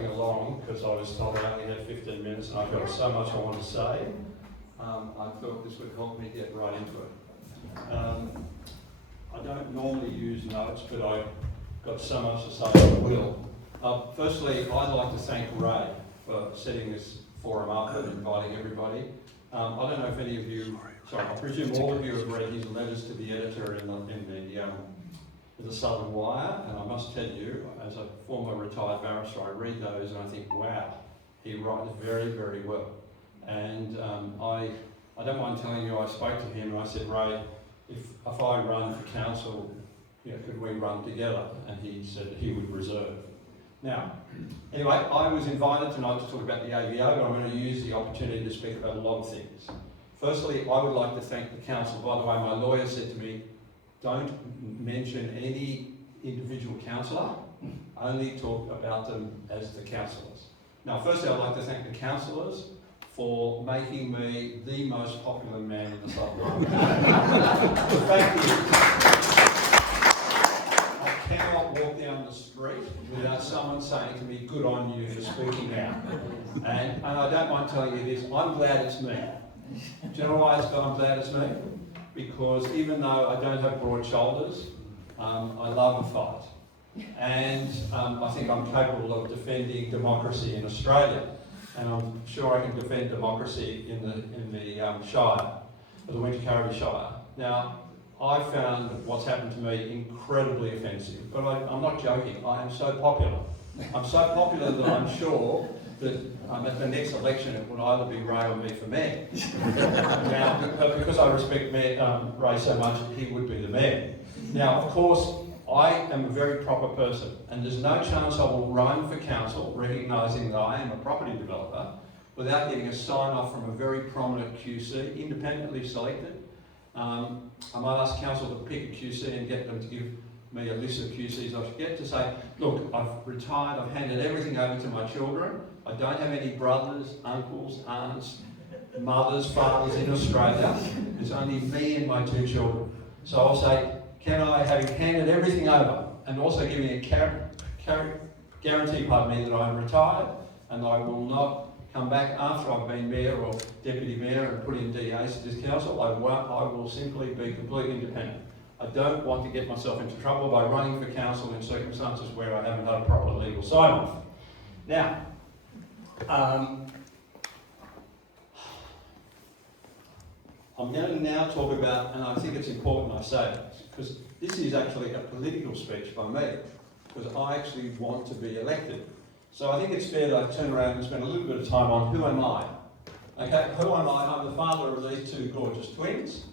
something along because I was told I only had 15 minutes and I've got so much I want to say. I thought this would help me get right into it. I don't normally use notes, but I've got so much to say I will. Firstly, I'd like to thank Ray for setting this forum up and inviting everybody. I don't know if any of you, I presume all of you have read his letters to the editor in the Southern Wire, and I must tell you, as a former retired barrister, I read those and I think, wow, he writes very, very well. And I don't mind telling you, I spoke to him and I said, Ray, if I run for council, could we run together? And he said he would reserve. Now, anyway, I was invited tonight to talk about the AVO, but I'm going to use the opportunity to speak about a lot of things. Firstly, I would like to thank the council. By the way, my lawyer said to me, don't mention any individual councillor, only talk about them as the councillors. Now, firstly, I'd like to thank the councillors for making me the most popular man in the Southern. The fact is, I cannot walk down the street without someone saying to me, good on you for speaking out. And I don't mind telling you this, I'm glad it's me. Do you know why I'm glad it's me? Because even though I don't have broad shoulders, I love a fight. And I think I'm capable of defending democracy in Australia. And I'm sure I can defend democracy in the Shire, the Wingecarribee Shire. Now, I found what's happened to me incredibly offensive, but I'm not joking, I am so popular. I'm so popular that I'm sure that at the next election it would either be Ray or me for mayor. Now, because I respect Ray so much, he would be the mayor. Now, of course, I am a very proper person, and there's no chance I will run for council, recognising that I am a property developer, without getting a sign-off from a very prominent QC, independently selected. I might ask council to pick a QC and get them to give me a list of QCs I should get to say, look, I've retired, I've handed everything over to my children, I don't have any brothers, uncles, aunts, mothers, fathers in Australia, there's only me and my 2 children. So I'll say, can I, having handed everything over, and also giving a guarantee, that I'm retired, and I will not come back after I've been mayor or deputy mayor and put in DAs to this council. I will simply be completely independent. I don't want to get myself into trouble by running for council in circumstances where I haven't had a proper legal sign-off. Now, I'm going to now talk about, and I think it's important I say this, because this is actually a political speech by me, because I actually want to be elected. So I think it's fair that I turn around and spend a little bit of time on who am I? Okay, who am I? I'm the father of these 2 gorgeous twins,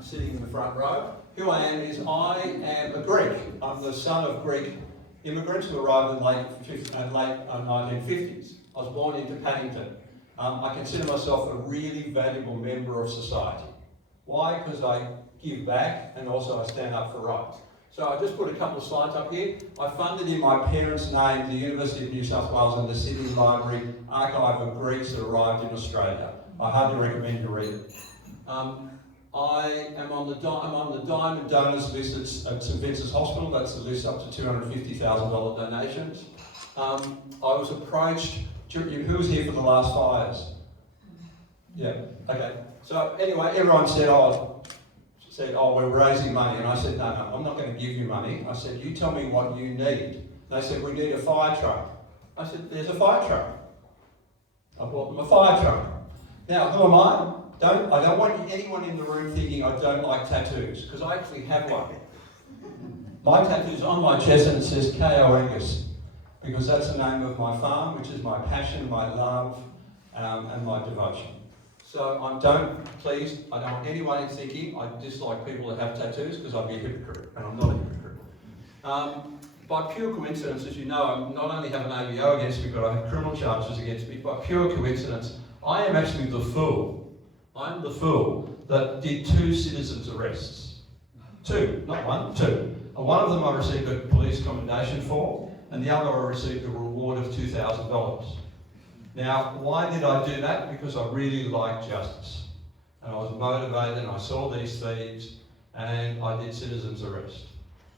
sitting in the front row. Who I am is I am a Greek. I'm the son of Greek immigrants who arrived in the late 1950s. I was born into Paddington. I consider myself a really valuable member of society. Why? Because I give back and also I stand up for rights. So I just put a couple of slides up here. I funded in my parents' name the University of New South Wales and the Sydney Library archive of Greeks that arrived in Australia. I highly recommend you read it. I'm on the Diamond Donors list at St Vincent's Hospital. That's the list up to $250,000 donations. I was approached. Who was here for the last fires? Yeah. Okay. So anyway, everyone said, oh, we're raising money. And I said, no, I'm not going to give you money. I said, you tell me what you need. They said, we need a fire truck. I said, there's a fire truck. I bought them a fire truck. Now, who am I? I don't want anyone in the room thinking I don't like tattoos, because I actually have one. My tattoo's on my chest and it says K.O. Angus, because that's the name of my farm, which is my passion, my love, and my devotion. So I don't want anyone thinking I dislike people that have tattoos, because I'd be a hypocrite, and I'm not a hypocrite. By pure coincidence, as you know, I not only have an AVO against me, but I have criminal charges against me. By pure coincidence, I am actually the fool. I'm the fool that did 2 citizens' arrests. 2, not 1, 2. And one of them I received a police commendation for, and the other I received a reward of $2,000. Now, why did I do that? Because I really like justice. And I was motivated, and I saw these thieves, and I did citizens' arrest.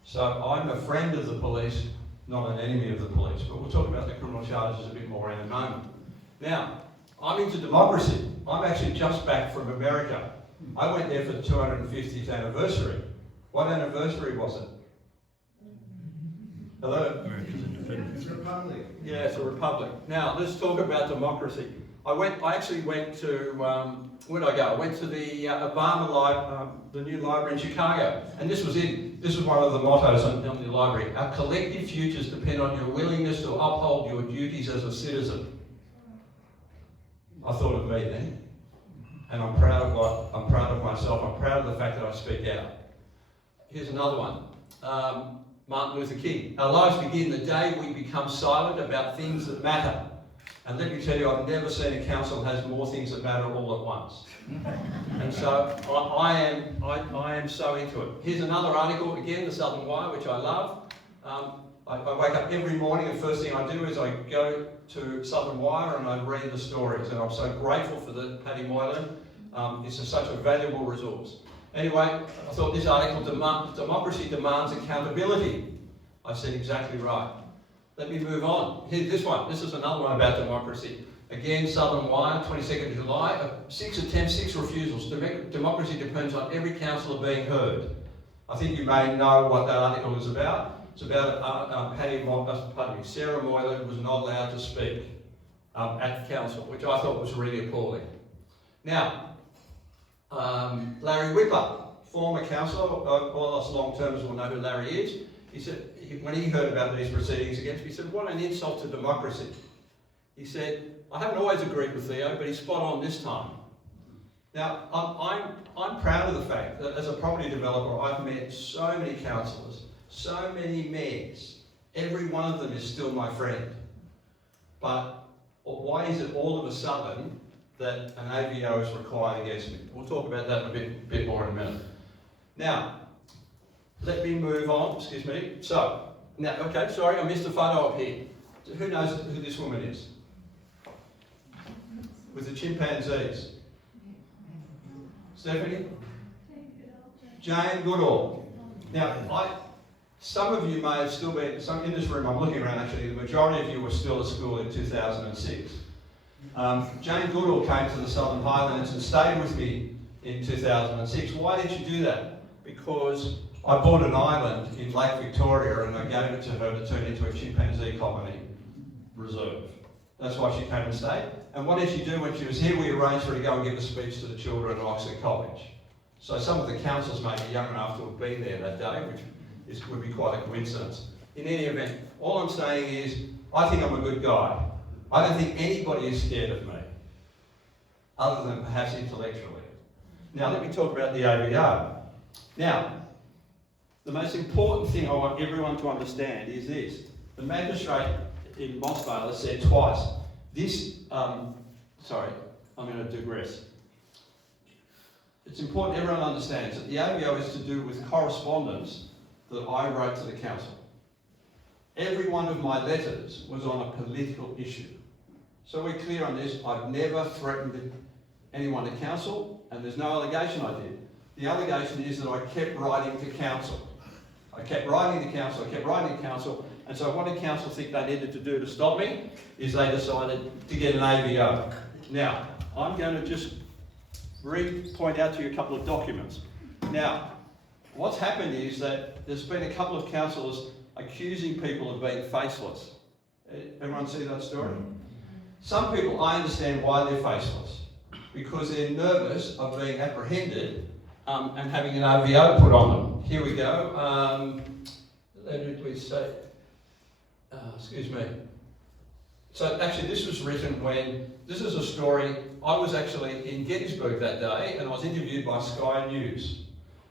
So I'm a friend of the police, not an enemy of the police, but we'll talk about the criminal criminal charges a bit more in a moment. Now, I'm into democracy. I'm actually just back from America. I went there for the 250th anniversary. What anniversary was it? Hello? It's a republic. Yeah, it's a republic. Now, let's talk about democracy. I actually went to, where did I go? I went to the Obama the new library in Chicago. And this was one of the mottos on the library. Our collective futures depend on your willingness to uphold your duties as a citizen. I thought of me then. And I'm proud of myself. I'm proud of the fact that I speak out. Here's another one. Martin Luther King. Our lives begin the day we become silent about things that matter. And let me tell you, I've never seen a council that has more things that matter all at once. And so I am so into it. Here's another article, again, the Southern Wire, which I love. I wake up every morning and first thing I do is I go to Southern Wire and I read the stories. And I'm so grateful for Paddy Moylan. It's such a valuable resource. Anyway, I thought this article, Democracy Demands Accountability. I said exactly right. Let me move on. Here's this one. This is another one about democracy. Again, Southern Wire, 22nd of July. 6 attempts, 6 refusals. Democracy depends on every councillor being heard. I think you may know what that article is about. It's about Sarah Moylan was not allowed to speak at the council, which I thought was really appalling. Now, Larry Whipper, former councillor, all us long-termers will know who Larry is. He said, when he heard about these proceedings against me, he said, what an insult to democracy. He said, I haven't always agreed with Theo, but he's spot on this time. Now, I'm proud of the fact that as a property developer, I've met so many councillors, so many mayors. Every one of them is still my friend. But why is it all of a sudden that an AVO is required against me? We'll talk about that a bit more in a minute. Now, let me move on, excuse me. So, now, okay, sorry, I missed a photo up here. Who knows who this woman is? With the chimpanzees. Stephanie? Jane Goodall. Now, some of you may have still been, in this room, I'm looking around actually, the majority of you were still at school in 2006. Jane Goodall came to the Southern Highlands and stayed with me in 2006. Why did she do that? Because I bought an island in Lake Victoria and I gave it to her to turn into a chimpanzee colony reserve. That's why she came and stayed. And what did she do when she was here? We arranged for her to go and give a speech to the children at Oxford College. So some of the councillors may be young enough to have been there that day, which would be quite a coincidence. In any event, all I'm saying is, I think I'm a good guy. I don't think anybody is scared of me, other than perhaps intellectually. Now let me talk about the AVO. Now, the most important thing I want everyone to understand is this. The magistrate in Mossvale has said twice, sorry, I'm going to digress. It's important everyone understands that the AVO is to do with correspondence that I wrote to the council. Every one of my letters was on a political issue. So we're clear on this, I've never threatened anyone at council, and there's no allegation I did. The allegation is that I kept writing to council. I kept writing to council, and so what did council think they needed to do to stop me? Is they decided to get an AVO. Now, I'm going to just point out to you a couple of documents. Now, what's happened is that there's been a couple of councillors accusing people of being faceless. Everyone see that story? Some people, I understand why they're faceless. Because they're nervous of being apprehended and having an AVO put on them. Here we go. Let me say, excuse me. So actually this was written this is a story, I was actually in Gettysburg that day and I was interviewed by Sky News.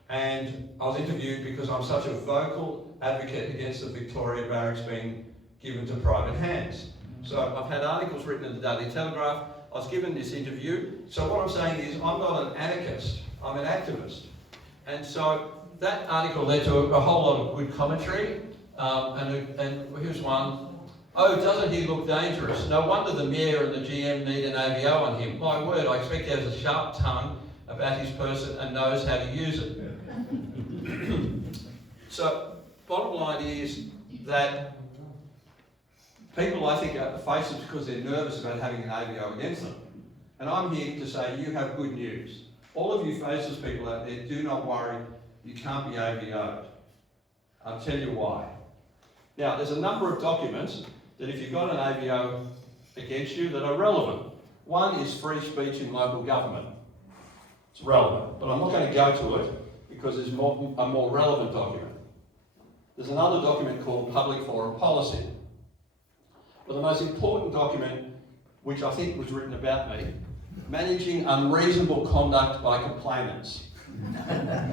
And I was interviewed because I'm such a vocal advocate against the Victoria Barracks being given to private hands. So I've had articles written in the Daily Telegraph. I was given this interview. So what I'm saying is I'm not an anarchist, I'm an activist. And so that article led to a whole lot of good commentary. And here's one. Oh, doesn't he look dangerous? No wonder the Mayor and the GM need an AVO on him. My word, I expect he has a sharp tongue about his person and knows how to use it. So, bottom line is that people, I think, face it because they're nervous about having an AVO against them. And I'm here to say you have good news. All of you faceless people out there, do not worry, you can't be AVO'd. I'll tell you why. Now, there's a number of documents that if you've got an AVO against you that are relevant. One is free speech in local government. It's relevant, but I'm not going to go to it because there's a more relevant document. There's another document called Public Forum Policy. But the most important document, which I think was written about me, Managing Unreasonable Conduct by Complainants.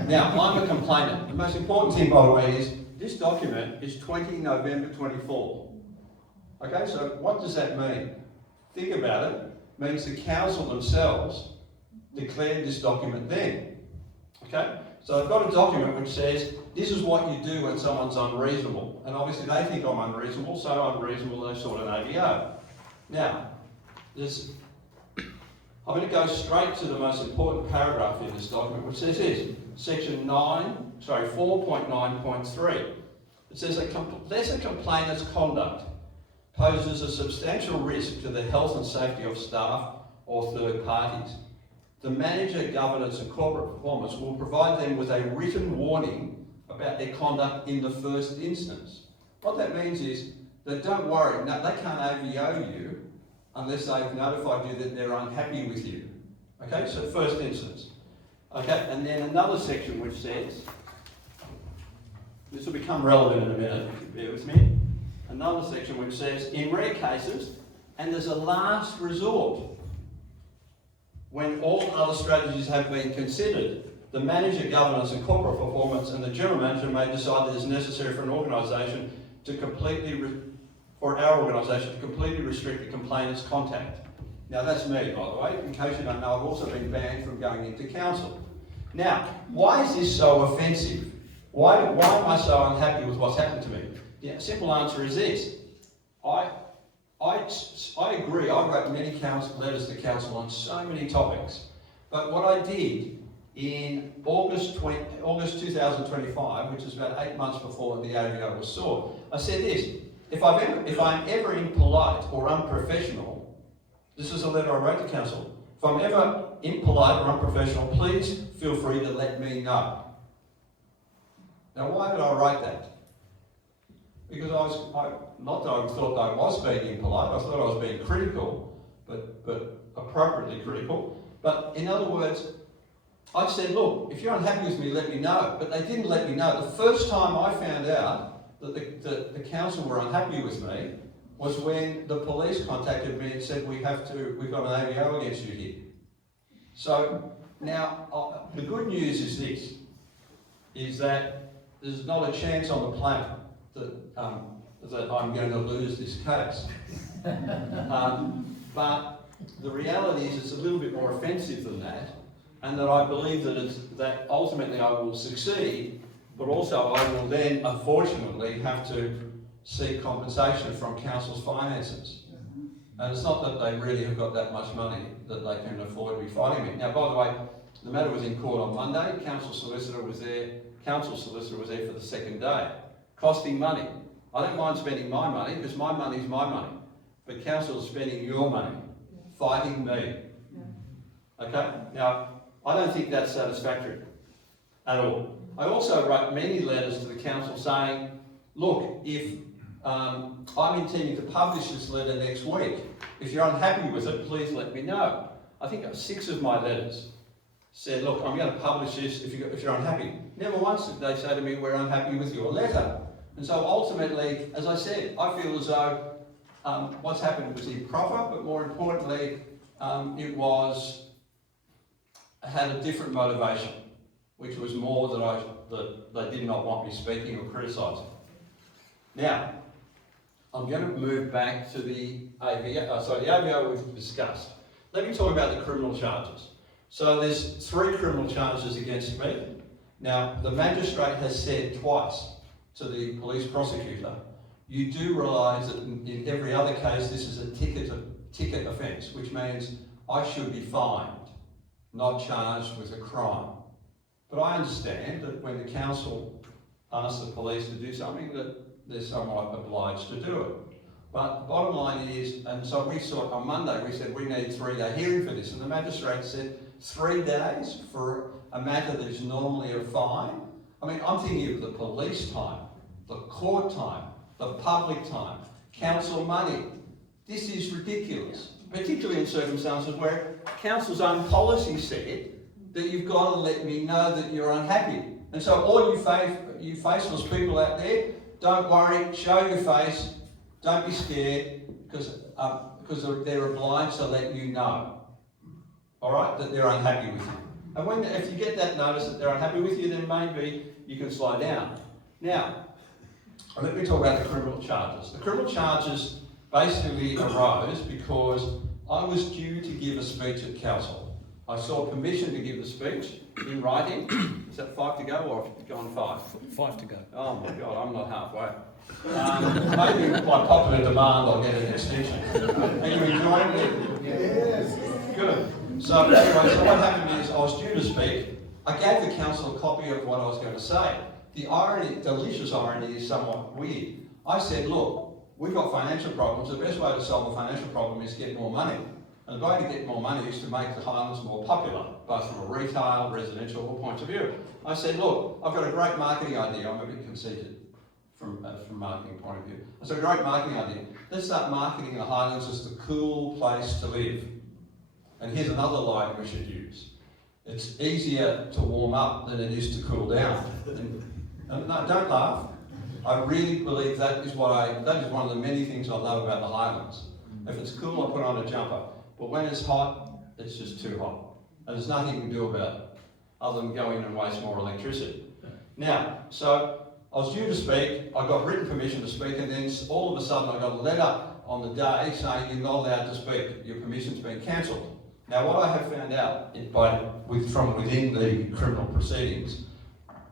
Now, I'm a complainant. The most important thing, by the way, is this document is 20 November 24. Okay, so what does that mean? Think about it. It means the council themselves declared this document then. Okay, so I've got a document which says this is what you do when someone's unreasonable. And obviously they think I'm unreasonable, so unreasonable they sought an AVO. Now, I'm going to go straight to the most important paragraph in this document, which says this, section 4.9.3. It says that unless a complainant's conduct poses a substantial risk to the health and safety of staff or third parties, the manager, governance and corporate performance will provide them with a written warning about their conduct in the first instance. What that means is that don't worry, no, they can't AVO you unless they've notified you that they're unhappy with you. Okay, so first instance. Okay, and then another section which says, this will become relevant in a minute, if you bear with me. Another section which says, in rare cases, and as a last resort, when all other strategies have been considered, the manager, governance and corporate performance and the general manager may decide that it is necessary for an organisation to completely restrict the complainant's contact. Now that's me, by the way. In case you don't know, I've also been banned from going into council. Now, why is this so offensive? Why am I so unhappy with what's happened to me? The simple answer is this. I agree, I wrote many letters to council on so many topics. But what I did in August 2025, which is about 8 months before the AVO was sought, I said this, if I'm ever impolite or unprofessional, this is a letter I wrote to council, if I'm ever impolite or unprofessional, please feel free to let me know. Now why did I write that? Because not that I thought I was being impolite, I thought I was being critical, but appropriately critical. But in other words, I said, look, if you're unhappy with me, let me know. But they didn't let me know. The first time I found out that the council were unhappy with me was when the police contacted me and said, we've got an AVO against you here. So now, the good news is this, is that there's not a chance on the planet that I'm going to lose this case. But the reality is it's a little bit more offensive than that, and that I believe that ultimately I will succeed, but also I will then, unfortunately, have to seek compensation from council's finances. And it's not that they really have got that much money that they can afford to be fighting me. Now, by the way, the matter was in court on Monday. Council solicitor was there for the second day, costing money. I don't mind spending my money because my money is my money, but council is spending your money, fighting me. Okay? Now, I don't think that's satisfactory at all. I also wrote many letters to the council saying, look, if I'm intending to publish this letter next week, if you're unhappy with it, please let me know. I think 6 of my letters said, look, I'm going to publish this if you're unhappy. Never once did they say to me, we're unhappy with your letter. And so ultimately, as I said, I feel as though what's happened was improper, but more importantly, it had a different motivation, which was more that they did not want me speaking or criticising. Now, I'm going to move back to the AVO. The AVO we've discussed. Let me talk about the criminal charges. So there's 3 criminal charges against me. Now, the magistrate has said twice to the police prosecutor, you do realise that in every other case this is a ticket offence, which means I should be fined, not charged with a crime. But I understand that when the council asks the police to do something, that they're somewhat obliged to do it. But the bottom line is, and so we saw on Monday, we said we need a 3-day hearing for this, and the magistrate said 3 days for a matter that is normally a fine. I mean, I'm thinking of the police time, the court time, the public time, council money. This is ridiculous, particularly in circumstances where council's own policy said that you've got to let me know that you're unhappy. And so all you faceless people out there, don't worry, show your face, don't be scared, because they're obliged to let you know, all right, that they're unhappy with you. And if you get that notice that they're unhappy with you, then maybe you can slow down. Now, let me talk about the criminal charges. The criminal charges basically arose because I was due to give a speech at council. I saw permission to give the speech in writing. Is that 5 to go or have you gone 5? 5 to go. Oh my God, I'm not halfway. Maybe by popular demand I'll get an extension. Are you enjoying it? Yes. Good. So anyway, so what happened is I was due to speak. I gave the council a copy of what I was going to say. The irony, delicious irony, is somewhat weird. I said, look, we've got financial problems. The best way to solve a financial problem is get more money. And the way to get more money is to make the Highlands more popular, both from a retail, residential point of view. I said, look, I've got a great marketing idea. I'm a bit conceited from a marketing point of view. I said, a great marketing idea. Let's start marketing the Highlands as the cool place to live. And here's another line we should use. It's easier to warm up than it is to cool down. And no, don't laugh. I really believe that is one of the many things I love about the Highlands. If it's cool, I put on a jumper. But when it's hot, it's just too hot. And there's nothing you can do about it, other than go in and waste more electricity. Now, so I was due to speak, I got written permission to speak, and then all of a sudden I got a letter on the day saying you're not allowed to speak, your permission's been cancelled. Now what I have found out from within the criminal proceedings,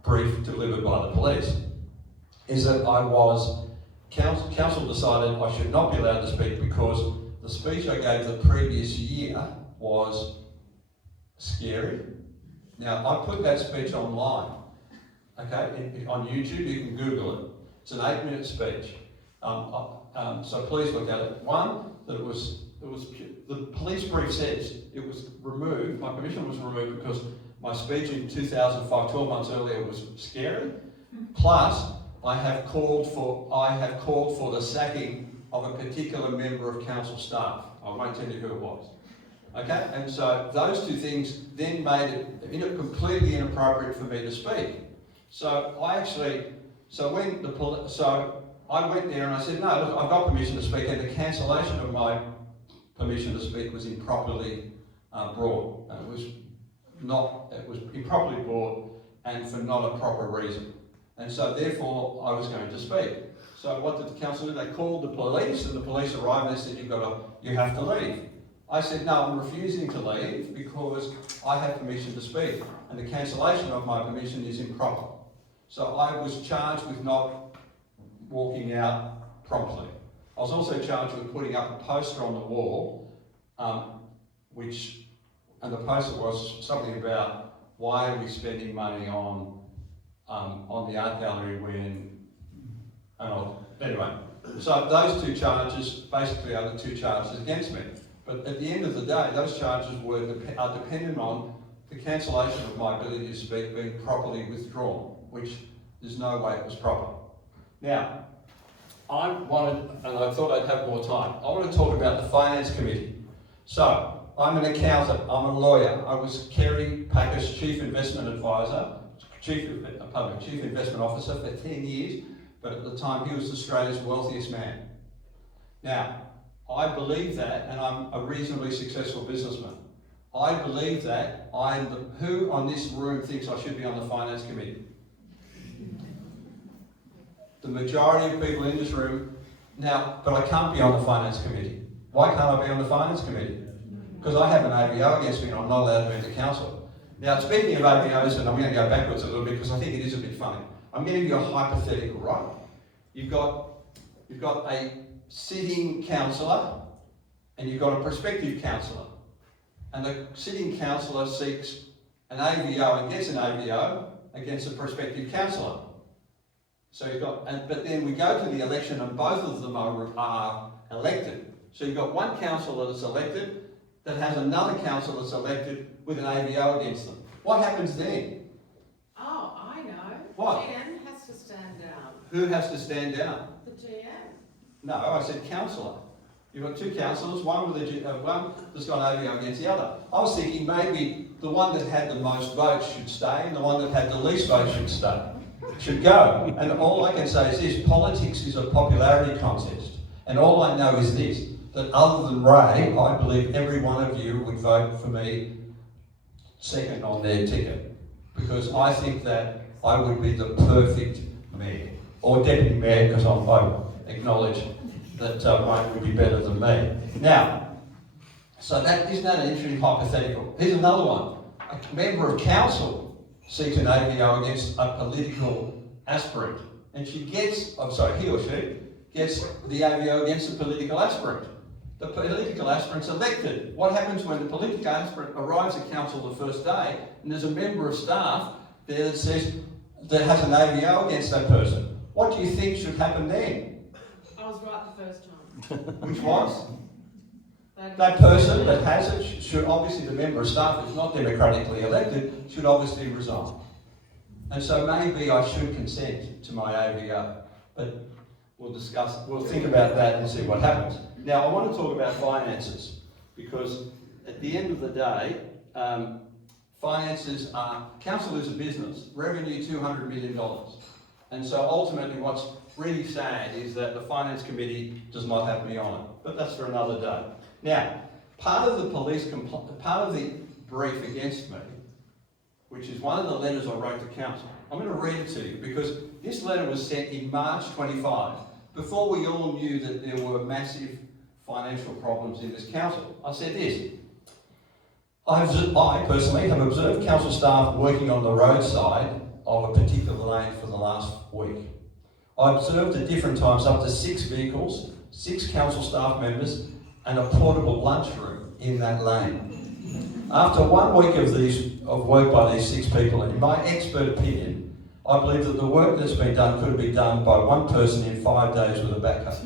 brief delivered by the police, is that council decided I should not be allowed to speak because the speech I gave the previous year was scary. Now, I put that speech online, okay, on YouTube. You can Google it. It's an 8-minute speech. So please look at it. One, that the police brief says it was removed, my permission was removed because my speech in 2005, 12 months earlier, was scary. Plus, I have called for the sacking of a particular member of council staff. I won't tell you who it was. Okay, and so those two things then made it completely inappropriate for me to speak. So I went there and I said, no, look, I've got permission to speak, and the cancellation of my permission to speak was improperly brought. It was improperly brought and for not a proper reason. And so therefore I was going to speak. So what did the council do? They called the police, and the police arrived and they said, you have to leave. I said, no, I'm refusing to leave because I have permission to speak, and the cancellation of my permission is improper. So I was charged with not walking out promptly. I was also charged with putting up a poster on the wall, and the poster was something about why are we spending money on the art gallery anyway. So those two charges basically are the two charges against me. But at the end of the day, those charges are dependent on the cancellation of my ability to speak being properly withdrawn, which there's no way it was proper. Now, I thought I'd have more time. I want to talk about the Finance Committee. So, I'm an accountant, I'm a lawyer. I was Kerry Packer's Chief Investment Advisor, Chief Investment Officer for 10 years, but at the time he was Australia's wealthiest man. Now, I believe that, and I'm a reasonably successful businessman. I believe that who on this room thinks I should be on the Finance Committee? The majority of people in this room. Now, but I can't be on the Finance Committee. Why can't I be on the Finance Committee? Because I have an AVO against me and I'm not allowed to enter council. Now, speaking of AVOs, and I'm going to go backwards a little bit because I think it is a bit funny. I'm going to give you a hypothetical, right? You've got a sitting councillor and you've got a prospective councillor. And the sitting councillor seeks an AVO and gets an AVO against a prospective councillor. So you've got, but then we go to the election and both of them are elected. So you've got one councillor that's elected that has another councillor that's elected with an AVO against them. What happens then? Oh, I know. What? GM has to stand down. Who has to stand down? The GM. No, I said councillor. You've got two councillors, one that's got AVO against the other. I was thinking maybe the one that had the most votes should stay and the one that had the least votes should go. And all I can say is this, politics is a popularity contest. And all I know is this, that other than Ray, I believe every one of you would vote for me second on their ticket. Because I think that I would be the perfect mayor, or deputy mayor, because I acknowledge that Ray would be better than me. Now, so isn't that an interesting hypothetical? Here's another one. A member of council seeks an AVO against a political aspirant, and he or she gets the AVO against a political aspirant. The political aspirant's elected. What happens when the political aspirant arrives at council the first day and there's a member of staff there that says that has an AVO against that person? What do you think should happen then? I was right the first time. Which was? That person that has it should obviously, the member of staff who's not democratically elected should obviously resign. And so maybe I should consent to my AVO, but we'll think about that and see what happens. Now I want to talk about finances, because at the end of the day, finances council is a business, revenue $200 million. And so ultimately what's really sad is that the Finance Committee does not have me on it, but that's for another day. Now, part of the brief against me, which is one of the letters I wrote to council, I'm going to read it to you because this letter was sent in March 25, before we all knew that there were massive financial problems in this council. I said this: I personally have observed council staff working on the roadside of a particular lane for the last week. I observed at different times up to 6 vehicles, 6 council staff members, and a portable lunchroom in that lane. After 1 week of work by these 6 people, and in my expert opinion, I believe that the work that's been done could have been done by one person in 5 days with a backup.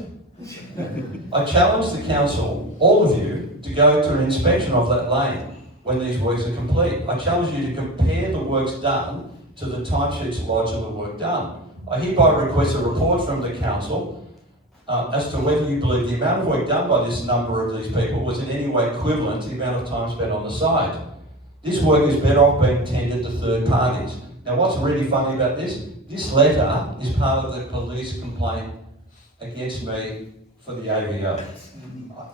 I challenge the council, all of you, to go to an inspection of that lane when these works are complete. I challenge you to compare the works done to the timesheets lodged of the work done. I hereby request a report from the council as to whether you believe the amount of work done by this number of these people was in any way equivalent to the amount of time spent on the site. This work is better off being tendered to third parties. Now what's really funny about this? This letter is part of the police complaint against me for the AVO.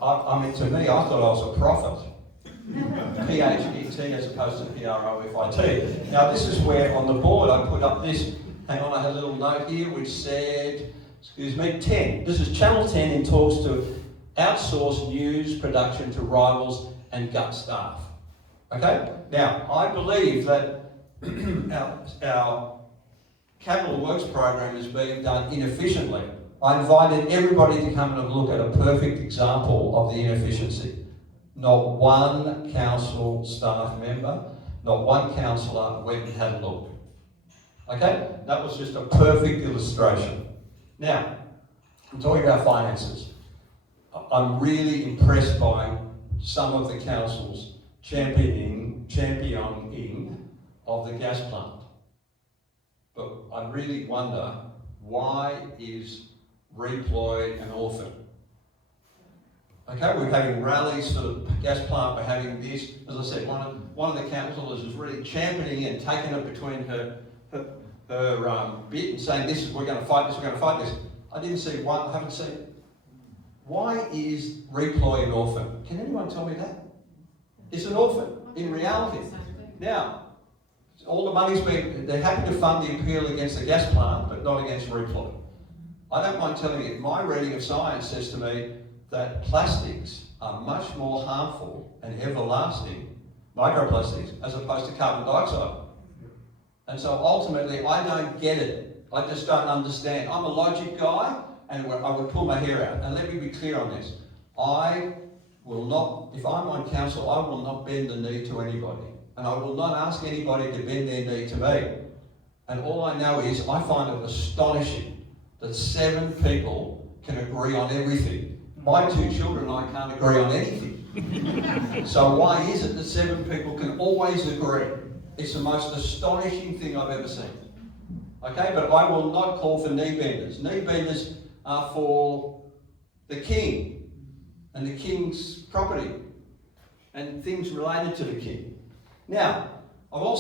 I mean, to me, I thought I was a prophet. P-H-E-T as opposed to P-R-O-F-I-T. Now this is where on the board I put up this, hang on, I had a little note here which said, 10. This is Channel 10 in talks to outsource news production to rivals and gut staff. Okay? Now, I believe that our capital works program is being done inefficiently. I invited everybody to come and have a look at a perfect example of the inefficiency. Not one council staff member, not one councillor went and had a look. Okay? That was just a perfect illustration. Now, I'm talking about finances. I'm really impressed by some of the council's championing of the gas plant. But I really wonder, why is Reploy an orphan? Okay, we're having rallies for the gas plant, we're having this. As I said, one of the councillors is really championing and taking it between her bit and saying, we're going to fight this. I haven't seen. Why is Reploy an orphan? Can anyone tell me that? It's an orphan, in reality. Now, all the money's they're happy to fund the appeal against the gas plant, but not against Reploy. I don't mind telling you, my reading of science says to me that plastics are much more harmful and everlasting, microplastics, as opposed to carbon dioxide. And so ultimately, I don't get it. I just don't understand. I'm a logic guy, and I would pull my hair out. And let me be clear on this. I will not, if I'm on council, I will not bend the knee to anybody. And I will not ask anybody to bend their knee to me. And all I know is I find it astonishing that 7 people can agree on everything. My 2 children and I can't agree on anything. So why is it that 7 people can always agree? It's the most astonishing thing I've ever seen. Okay, but I will not call for knee benders. Knee benders are for the king and the king's property and things related to the king. Now, I'm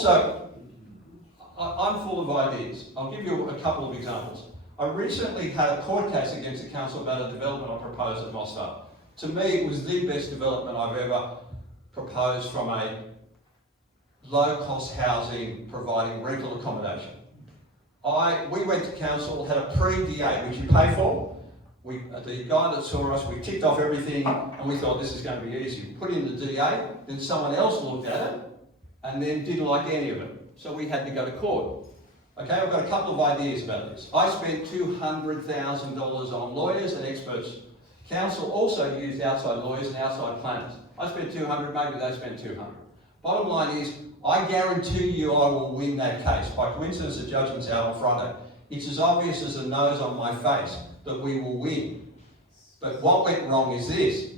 full of ideas. I'll give you a couple of examples. I recently had a court case against the council about a development I proposed at Mostar. To me, it was the best development I've ever proposed from a low-cost housing providing rental accommodation. We went to council, had a pre-DA, which you pay for. The guy that saw us, we ticked off everything, and we thought this is going to be easy. We put in the DA, then someone else looked at it, and then didn't like any of it. So we had to go to court. Okay, I've got a couple of ideas about this. I spent $200,000 on lawyers and experts. Council also used outside lawyers and outside planners. I spent 200, maybe they spent 200. Bottom line is, I guarantee you I will win that case. By coincidence, the judgment's out on Friday. It's as obvious as the nose on my face that we will win. But what went wrong is this,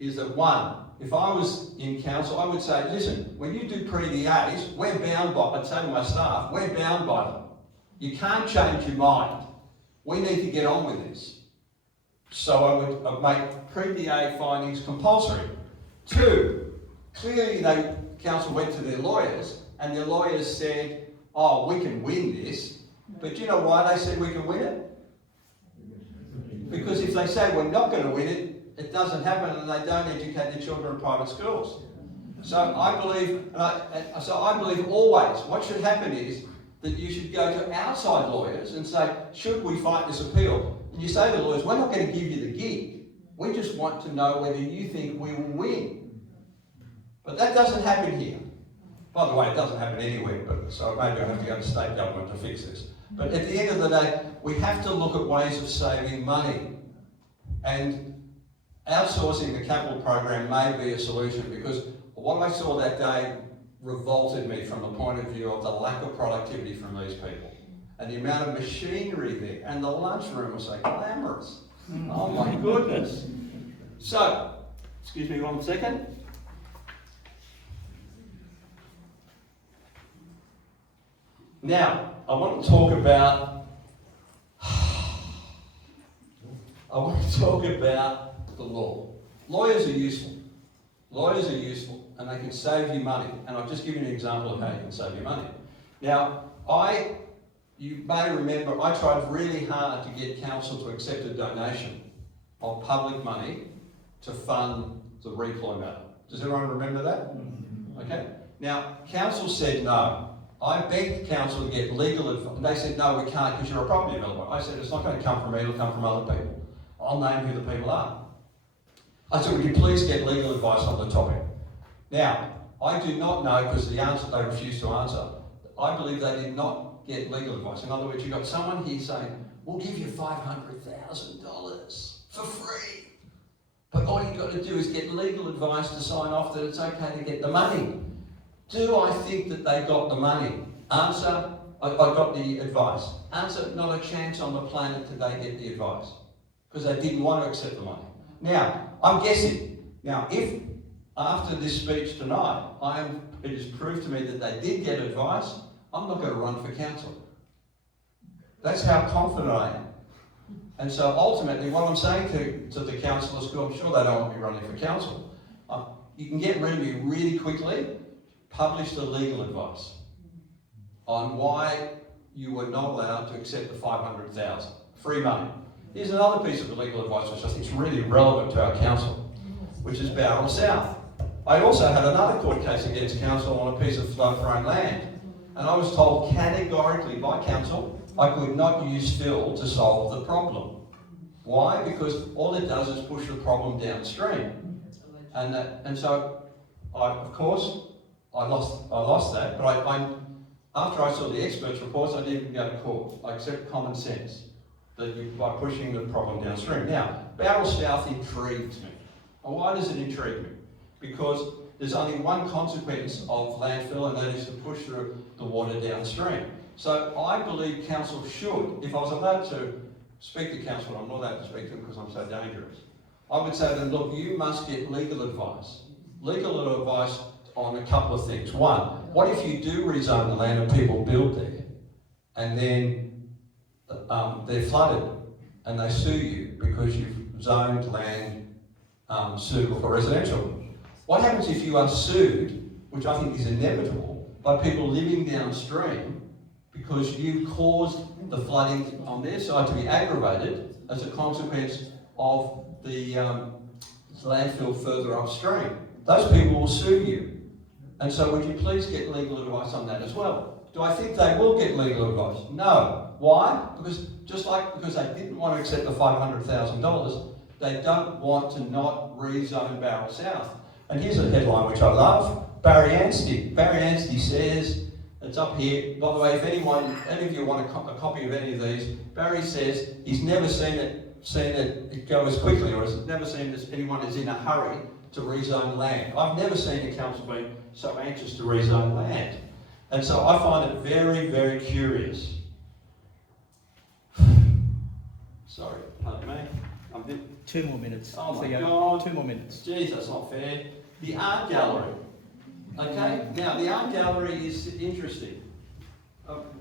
is that one, if I was in council, I would say, listen, when you do pre-DAs, we're bound by, I'd say to my staff, we're bound by them. You can't change your mind. We need to get on with this. So I would make pre-DA findings compulsory. 2, clearly council went to their lawyers and their lawyers said, oh, we can win this. But do you know why they said we can win it? Because if they say we're not going to win it, it doesn't happen and they don't educate their children in private schools. So I believe always what should happen is that you should go to outside lawyers and say, should we fight this appeal? And you say to the lawyers, we're not going to give you the gig. We just want to know whether you think we will win. But that doesn't happen here. By the way, it doesn't happen anywhere, but so maybe I have to go to state government to fix this. But at the end of the day, we have to look at ways of saving money. And outsourcing the capital program may be a solution, because what I saw that day revolted me from the point of view of the lack of productivity from these people. And the amount of machinery there, and the lunchroom was so glamorous. Oh my goodness. So, excuse me 1 second. Now, I want to talk about the law. Lawyers are useful. Lawyers are useful and they can save you money. And I'll just give you an example of how you can save you money. Now, you may remember I tried really hard to get council to accept a donation of public money to fund the redeploy matter. Does everyone remember that? Okay. Now, council said no. I begged council to get legal advice. They said, no, we can't because you're a property developer. I said, it's not going to come from me, it'll come from other people. I'll name who the people are. I said, would you please get legal advice on the topic? Now, I do not know, because the answer they refused to answer, I believe they did not get legal advice. In other words, you've got someone here saying, we'll give you $500,000 for free. But all you've got to do is get legal advice to sign off that it's okay to get the money. Do I think that they got the money? Answer, I got the advice. Answer, not a chance on the planet did they get the advice. Because they didn't want to accept the money. Now, I'm guessing. Now, if after this speech tonight, it is proved to me that they did get advice, I'm not going to run for council. That's how confident I am. And so ultimately, what I'm saying to the councillors, who I'm sure they don't want me running for council, you can get rid of me really quickly. Publish the legal advice on why you were not allowed to accept the $500,000 free money. Here's another piece of legal advice which I think is really relevant to our council, which is Bowral South. I also had another court case against council on a piece of flood-prone land, and I was told categorically by council I could not use fill to solve the problem. Why? Because all it does is push the problem downstream, and so of course. I lost that, but after I saw the experts' reports, I didn't even go to court. I accept common sense by pushing the problem downstream. Now, Bowral South intrigues me. And why does it intrigue me? Because there's only one consequence of landfill, and that is to push the water downstream. So I believe council should, if I was allowed to speak to council, I'm not allowed to speak to them because I'm so dangerous. I would say to them, look, you must get legal advice. Legal advice on a couple of things. One, what if you do rezone the land and people build there and then they're flooded and they sue you because you've zoned land suitable for residential? What happens if you are sued, which I think is inevitable, by people living downstream because you caused the flooding on their side to be aggravated as a consequence of the landfill further upstream? Those people will sue you. And so would you please get legal advice on that as well? Do I think they will get legal advice? No. Why? Because because they didn't want to accept the $500,000, they don't want to not rezone Barrel South. And here's a headline which I love. Barry Anstey. Barry Anstey says, it's up here, by the way, if any of you want a copy of any of these, Barry says he's never seen it go as quickly, or has never seen anyone is in a hurry to rezone land. I've never seen a council be so anxious to rezone land. And so I find it very, very curious. Sorry, pardon me. 2 more minutes. Oh my Theo, God. 2 more minutes. Geez, that's not fair. The art gallery. Okay, now the art gallery is interesting.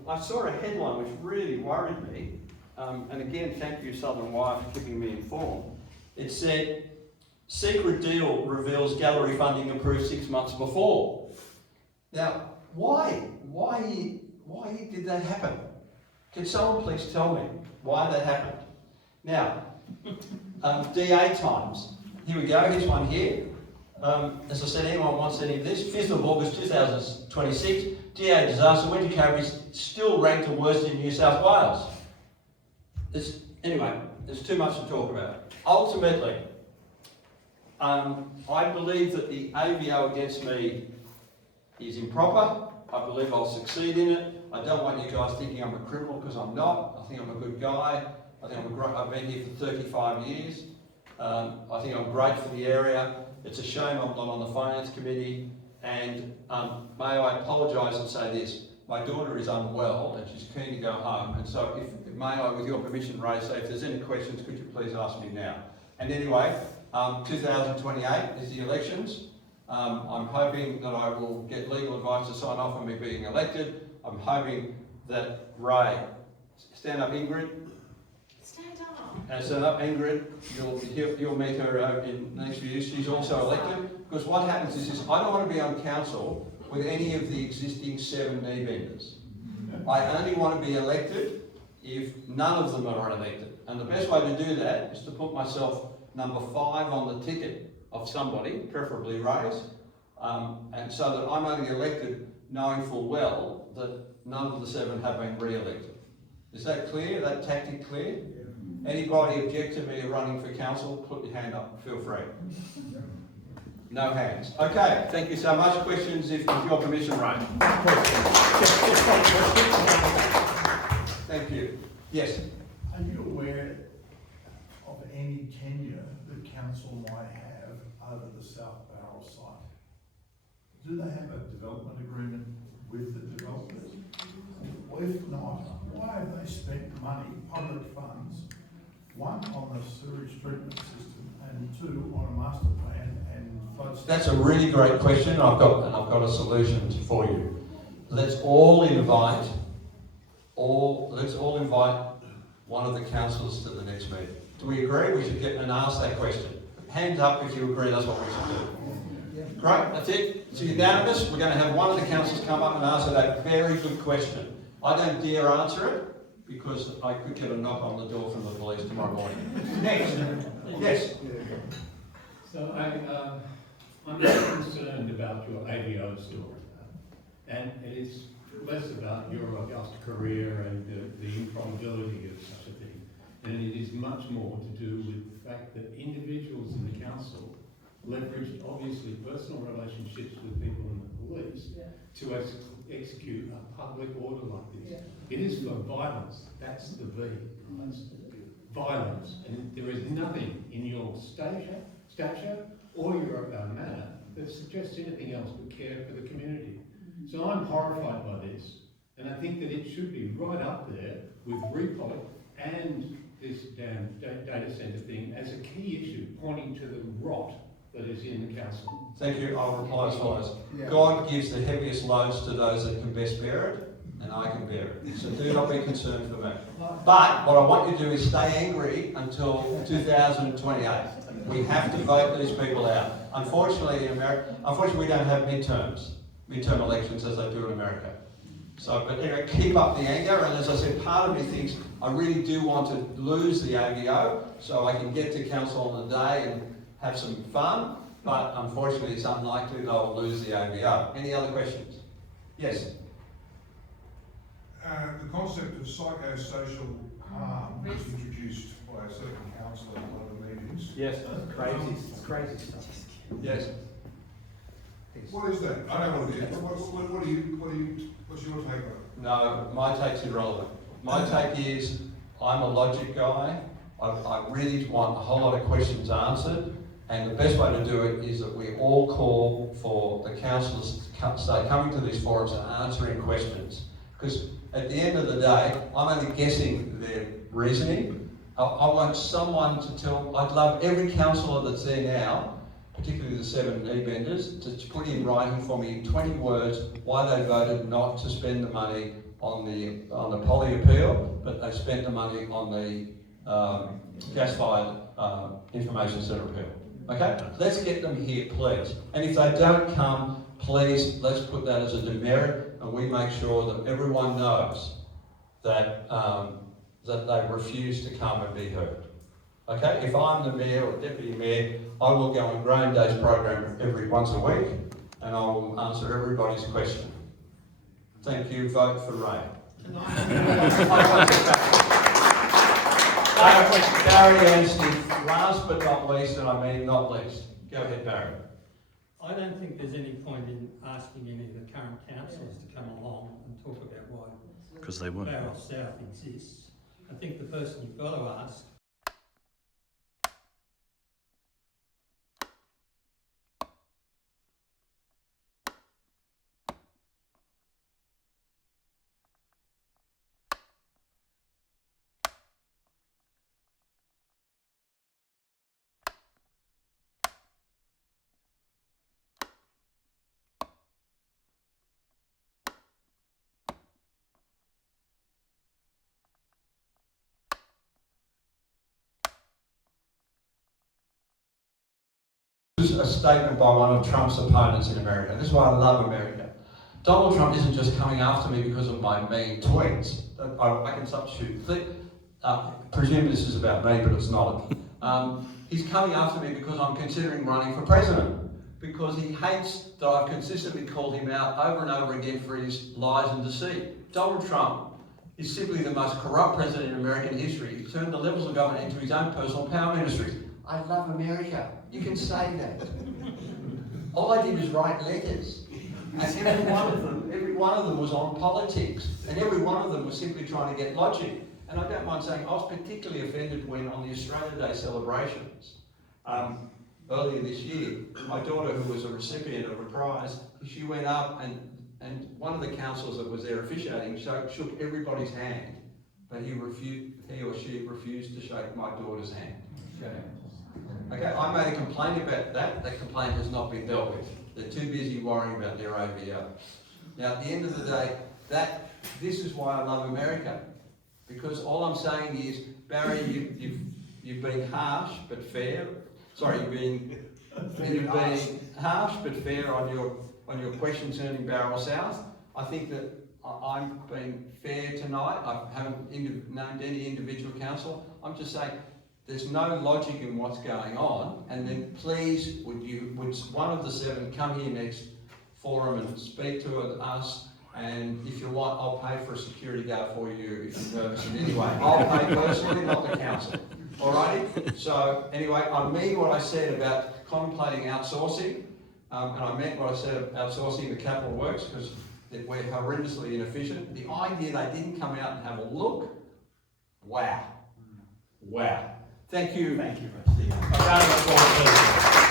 I saw a headline which really worried me. And again, thank you, Southern Wire, for keeping me informed. It said, secret deal reveals gallery funding approved 6 months before. Now, why did that happen? Can someone please tell me why that happened? Now, DA times. Here we go, here's one here. As I said, anyone wants any of this? 5th of August 2026, DA disaster, Wingecarribee still ranked the worst in New South Wales. Anyway, there's too much to talk about. Ultimately, I believe that the AVO against me is improper. I believe I'll succeed in it. I don't want you guys thinking I'm a criminal, because I'm not. I think I'm a good guy. I think I've been here for 35 years. I think I'm great for the area. It's a shame I'm not on the finance committee. And may I apologise and say this. My daughter is unwell and she's keen to go home. And so may I, with your permission, Ray, say if there's any questions, could you please ask me now? And anyway, 2028 is the elections. I'm hoping that I will get legal advice to sign off on me being elected. I'm hoping that Ray, stand up Ingrid. Stand up. Stand up Ingrid, you'll meet her in the next few years. She's also elected. Because what happens is I don't want to be on council with any of the existing 7 knee benders. I only want to be elected if none of them are elected. And the best way to do that is to put myself number 5 on the ticket of somebody, preferably Ray's, and so that I'm only elected knowing full well that none of the 7 have been re-elected. Is that clear? That tactic clear? Anybody object to me running for council, put your hand up, feel free. No hands. Okay, thank you so much. Questions, if with your permission, Ray. Thank you. Yes? Are you aware of any tenure the council might have over the South Barrel site? Do they have a development agreement with the developers? Or if not, why have they spent money, public funds, 1 on the sewage treatment system and 2 on a master plan and flood? That's a really great question. I've got a solution for you. Let's all invite one of the councillors to the next meeting. Do we agree? We should get and ask that question. Hands up if you agree that's what we should do. Great, that's it. It's unanimous. We're going to have one of the councillors come up and answer that very good question. I don't dare answer it because I could get a knock on the door from the police tomorrow morning. Next. Yes. So I'm very concerned about your AVO story, and it is less about your august career and the improbability of such a thing, and it is much more to do with the fact that individuals in the council leveraged obviously personal relationships with people in the police to execute a public order like this. It is for violence. That's the V. Violence, and there is nothing in your stature or your manner that suggests anything else but care for the community. So I'm horrified by this. And I think that it should be right up there with report and this damn data centre thing as a key issue, pointing to the rot that is in the council. Thank you. I'll reply as follows. Yeah. God gives the heaviest loads to those that can best bear it, and I can bear it. So do not be concerned for me. But what I want you to do is stay angry until 2028. We have to vote these people out. Unfortunately, in America, we don't have midterm elections as they do in America. So, but anyway, keep up the anger. And as I said, part of me thinks I really do want to lose the AVO so I can get to council on the day and have some fun. But unfortunately, it's unlikely that I'll lose the AVO. Any other questions? Yes. The concept of psychosocial harm was introduced by a certain councillor in one of the meetings. Yes, crazy stuff. Yes. What is that? I know what it is, but what's your take on it? No, my take's irrelevant. My take is I'm a logic guy. I really want a whole lot of questions answered. And the best way to do it is that we all call for the councillors to start coming to these forums and answering questions. Because at the end of the day, I'm only guessing their reasoning. I want someone to tell, I'd love every councillor that's there now, particularly the 7 e-benders, to put in writing for me in 20 words why they voted not to spend the money on the poly appeal, but they spent the money on the gas-fired information centre appeal. Okay? Let's get them here, please. And if they don't come, please, let's put that as a demerit, and we make sure that everyone knows that that they refuse to come and be heard. Okay? If I'm the mayor or deputy mayor, I will go on Graham Day's program once a week, and I will answer everybody's question. Thank you. Vote for Ray. Barry and Steve, last but not least, and I mean not least. Go ahead, Barry. I don't think there's any point in asking any of the current councillors to come along and talk about why Because they won't. Barrel South exists. I think the person you've got to ask A statement by one of Trump's opponents in America. This is why I love America. Donald Trump isn't just coming after me because of my mean tweets. I can substitute. Presume this is about me, but it's not. He's coming after me because I'm considering running for president. Because he hates that I've consistently called him out over and over again for his lies and deceit. Donald Trump is simply the most corrupt president in American history. He's turned the levels of government into his own personal power ministries. I love America. You can say that. All I did was write letters. And every one of them was on politics. And every one of them was simply trying to get logic. And I don't mind saying I was particularly offended when on the Australia Day celebrations, earlier this year, my daughter, who was a recipient of a prize, she went up and one of the councillors that was there officiating shook everybody's hand, but he or she refused to shake my daughter's hand. Okay, I made a complaint about that. That complaint has not been dealt with. They're too busy worrying about their AVO. Now, at the end of the day, this is why I love America, because all I'm saying is, Barry, you've been harsh but fair. Sorry, you've been harsh but fair on your question concerning Barrel South. I think that I'm being fair tonight. I haven't named any individual council. I'm just saying, there's no logic in what's going on, and then please would one of the 7 come here next forum and speak to us, and if you want, I'll pay for a security guard for you if you're nervous in any way. I'll pay personally, not the council. Alrighty? So anyway, I mean what I said about contemplating outsourcing, and I meant what I said about outsourcing the capital works, because we're horrendously inefficient. The idea they didn't come out and have a look, wow. Wow. Thank you. Thank you. A round of applause, please.